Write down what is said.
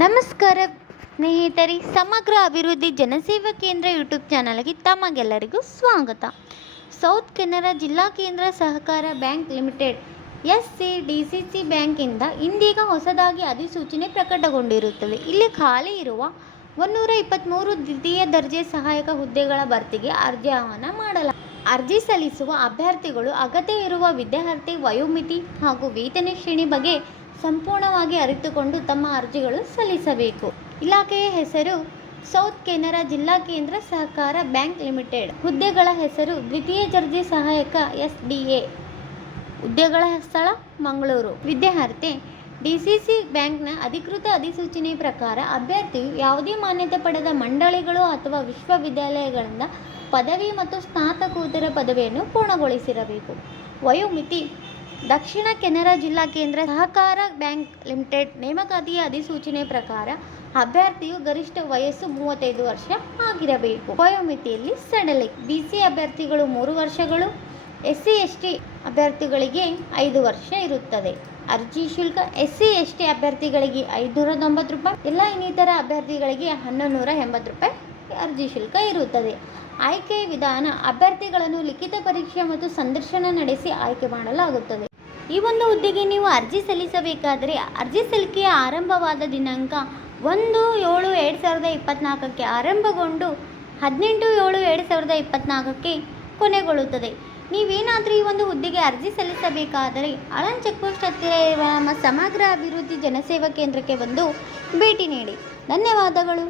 ನಮಸ್ಕಾರ ಸ್ನೇಹಿತರೆ, ಸಮಗ್ರ ಅಭಿವೃದ್ಧಿ ಜನಸೇವಾ ಕೇಂದ್ರ ಯೂಟ್ಯೂಬ್ ಚಾನಲ್ಗೆ ತಮಗೆಲ್ಲರಿಗೂ ಸ್ವಾಗತ. ಸೌತ್ ಕೆನರಾ ಜಿಲ್ಲಾ ಕೇಂದ್ರ ಸಹಕಾರ ಬ್ಯಾಂಕ್ ಲಿಮಿಟೆಡ್ SCDCC ಬ್ಯಾಂಕಿಂದ ಇಂದೀಗ ಹೊಸದಾಗಿ ಅಧಿಸೂಚನೆ ಪ್ರಕಟಗೊಂಡಿರುತ್ತದೆ. ಇಲ್ಲಿ ಖಾಲಿ ಇರುವ 123 ದ್ವಿತೀಯ ದರ್ಜೆ ಸಹಾಯಕ ಹುದ್ದೆಗಳ ಭರ್ತಿಗೆ ಅರ್ಜಿ ಆಹ್ವಾನ ಮಾಡಲಾಗಿದೆ. ಅರ್ಜಿ ಸಲ್ಲಿಸುವ ಅಭ್ಯರ್ಥಿಗಳು ಅಗತ್ಯ ಇರುವ ವಿದ್ಯಾರ್ಥಿ ವಯೋಮಿತಿ ಹಾಗೂ ವೇತನ ಶ್ರೇಣಿ ಬಗ್ಗೆ ಸಂಪೂರ್ಣವಾಗಿ ಅರಿತುಕೊಂಡು ತಮ್ಮ ಅರ್ಜಿಗಳು ಸಲ್ಲಿಸಬೇಕು. ಇಲಾಖೆಯ ಹೆಸರು ಸೌತ್ ಕೆನರಾ ಜಿಲ್ಲಾ ಕೇಂದ್ರ ಸಹಕಾರ ಬ್ಯಾಂಕ್ ಲಿಮಿಟೆಡ್. ಹುದ್ದೆಗಳ ಹೆಸರು ದ್ವಿತೀಯ ದರ್ಜೆ ಸಹಾಯಕ SDA. ಹುದ್ದೆಗಳ ಸ್ಥಳ ಮಂಗಳೂರು. ವಿದ್ಯಾರ್ಥಿ DCC ಬ್ಯಾಂಕ್ನ ಅಧಿಕೃತ ಅಧಿಸೂಚನೆ ಪ್ರಕಾರ ಅಭ್ಯರ್ಥಿಯು ಯಾವುದೇ ಮಾನ್ಯತೆ ಪಡೆದ ಮಂಡಳಿಗಳು ಅಥವಾ ವಿಶ್ವವಿದ್ಯಾಲಯಗಳಿಂದ ಪದವಿ ಮತ್ತು ಸ್ನಾತಕೋತ್ತರ ಪದವಿಯನ್ನು ಪೂರ್ಣಗೊಳಿಸಿರಬೇಕು. ವಯೋಮಿತಿ ದಕ್ಷಿಣ ಕೆನರಾ ಜಿಲ್ಲಾ ಕೇಂದ್ರ ಸಹಕಾರ ಬ್ಯಾಂಕ್ ಲಿಮಿಟೆಡ್ ನೇಮಕಾತಿಯ ಅಧಿಸೂಚನೆ ಪ್ರಕಾರ ಅಭ್ಯರ್ಥಿಯು ಗರಿಷ್ಠ ವಯಸ್ಸು 35 ವರ್ಷ ಆಗಿರಬೇಕು. ವಯೋಮಿತಿಯಲ್ಲಿ ಸಡಿಲಿಕೆ BC ಅಭ್ಯರ್ಥಿಗಳು 3 ವರ್ಷಗಳು, SC/ST ಅಭ್ಯರ್ಥಿಗಳಿಗೆ 5 ವರ್ಷ ಇರುತ್ತದೆ. ಅರ್ಜಿ ಶುಲ್ಕ SC/ST ಅಭ್ಯರ್ಥಿಗಳಿಗೆ 590 ರೂಪಾಯಿ, ಎಲ್ಲ ಇನ್ನಿತರ ಅಭ್ಯರ್ಥಿಗಳಿಗೆ 1180 ರೂಪಾಯಿ ಅರ್ಜಿ ಶುಲ್ಕ ಇರುತ್ತದೆ. ಆಯ್ಕೆಯ ವಿಧಾನ: ಅಭ್ಯರ್ಥಿಗಳನ್ನು ಲಿಖಿತ ಪರೀಕ್ಷೆ ಮತ್ತು ಸಂದರ್ಶನ ನಡೆಸಿ ಆಯ್ಕೆ ಮಾಡಲಾಗುತ್ತದೆ. ಈ ಒಂದು ಹುದ್ದೆಗೆ ನೀವು ಅರ್ಜಿ ಸಲ್ಲಿಸಬೇಕಾದರೆ ಅರ್ಜಿ ಸಲ್ಲಿಕೆಯ ಆರಂಭವಾದ ದಿನಾಂಕ 1/7/2024ಕ್ಕೆ ಆರಂಭಗೊಂಡು 18/7/2024ಕ್ಕೆ ಕೊನೆಗೊಳ್ಳುತ್ತದೆ. ನೀವೇನಾದರೂ ಈ ಒಂದು ಹುದ್ದೆಗೆ ಅರ್ಜಿ ಸಲ್ಲಿಸಬೇಕಾದರೆ ಆಳಂದ್ ಚೆಕ್ ಪೋಸ್ಟ್ ಹತ್ತಿರ ಇರುವ ನಮ್ಮ ಸಮಗ್ರ ಅಭಿವೃದ್ಧಿ ಜನಸೇವಾ ಕೇಂದ್ರಕ್ಕೆ ಬಂದು ಭೇಟಿ ನೀಡಿ. ಧನ್ಯವಾದಗಳು.